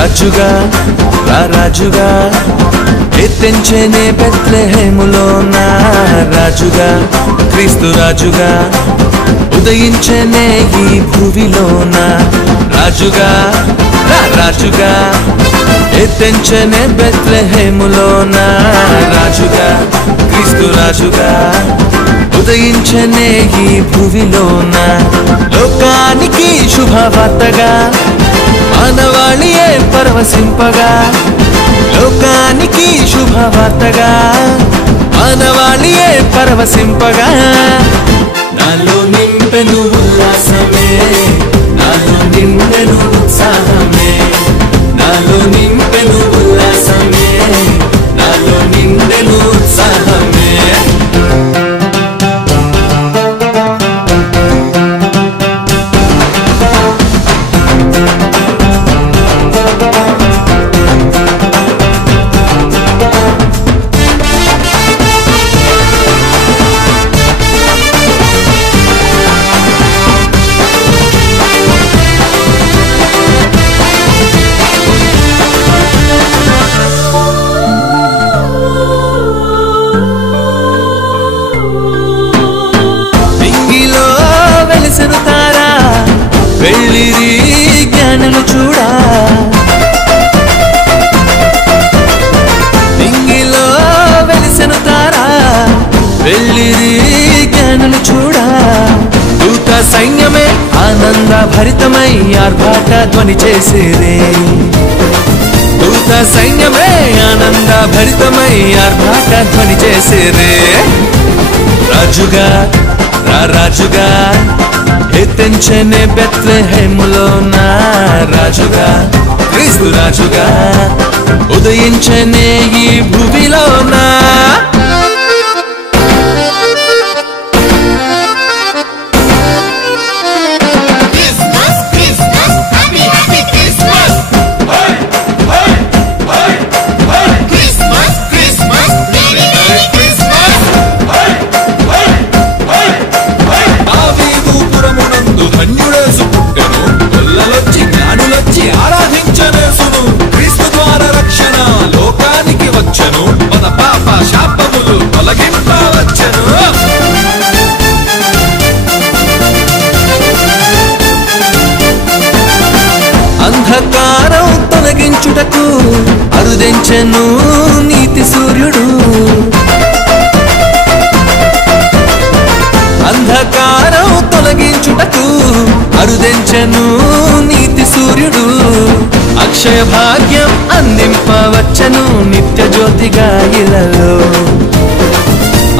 రాజుగా రాజుగా ఎత్తెంచెనే బెత్లెహేములోన రాజుగా క్రీస్తు రాజుగా ఉదయించెనే ఈ భూమిలోన రాజుగా రాజుగా ఎత్తెంచెనే బెత్లెహేములోన రాజుగా క్రీస్తు రాజుగా ఉదయించెనే ఈ భూమిలోన లోకానికి శుభవార్తగా మానవాళియే పరవశింపగా లోకానికి శుభవార్తగా మానవాళియే పరవశింపగా నాలో నింపెను ఉల్లాసమే నాలో నింపెను ఉత్సాహమే నాలో నింపెను ఉల్లాసమే నాలో నింపెను ఉత్సాహమే వెళ్ళిరి జ్ఞానులు చూడా నింగిలో వెలిసెను తారా వెళ్ళిరి జ్ఞానులు చూడా దూత సైన్యమే ఆనంద భరితమై ఆర్భాట ధ్వని చేసేరే దూత సైన్యమే ఆనంద భరితమై ఆర్భాట ధ్వని చేసేరే రాజుగా రాజుగా ఎత్తెంచెనే బెత్లెహేములోన రాజుగా క్రీస్తు రాజుగా ఉదయించెనే ఈ భూమిలోన ఆరాధించనేసును క్రీస్తు ద్వారా రక్షణ లోకానికి వచ్చెను మన పాప శాపములు తొలగింపవచ్చెను అంధకారం తొలగించుటకు అరుదెంచెను నీతి సూర్యుడు అంధకారం తొలగించుటకు అరుదెంచెను నీతి సూర్యుడు అక్షయ భాగ్యం అందింపవచ్చను నిత్య జ్యోతిగా ఇలలో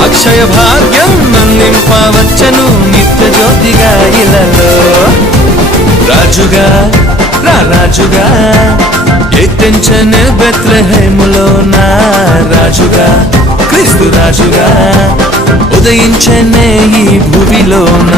అక్షయ భాగ్యం అందింపవచ్చను నిత్య జ్యోతిగా ఇలలో రాజుగా రాజుగా ఎత్తెంచెనే బెత్లెహేములోన రాజుగా క్రీస్తు రాజుగా ఉదయించెనే ఈ భూమిలోన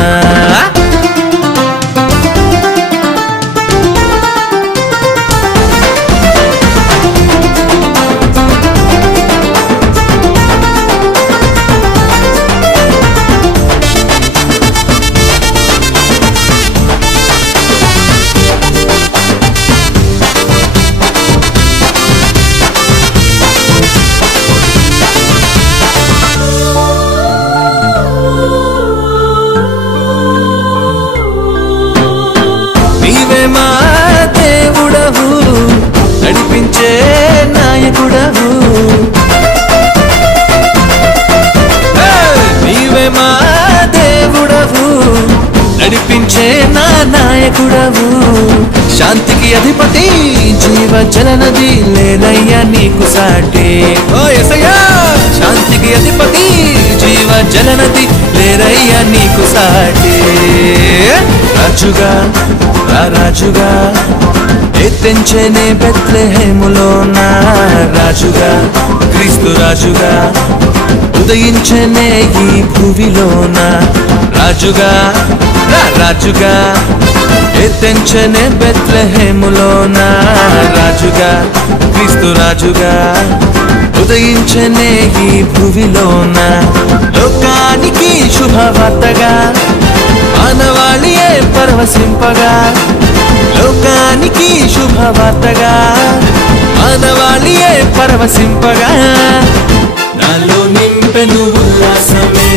మా దేవుడవు నడిపించే నాయకుడవు నీవే మా దేవుడవు నడిపించే నా నాయకుడవు శాంతికి అధిపతి జీవ జలనది లేనయ్యా నీకు సాటి ఓ యేసయ్యా శాంతికి అధిపతి జీవ జలనది లేరయ్యా నీకు సాటి రాజుగా రాజుగా ఎత్తెంచెనే బెత్లెహేములోన రాజుగా క్రీస్తు రాజుగా ఉదయించెనే ఈ భూమిలోన రాజుగా రాజుగా ఎత్తెంచెనే బెత్లెహేములోన రాజుగా క్రీస్తు రాజుగా ఉదయించెనే ఈ భూమిలోన లోకానికి శుభవార్తగా మానవాళియే పరవశింపగా లోకానికి శుభ శుభవార్తగా మానవాళియే పరవశింపగా నాలో నింపెను ఉల్లాసమే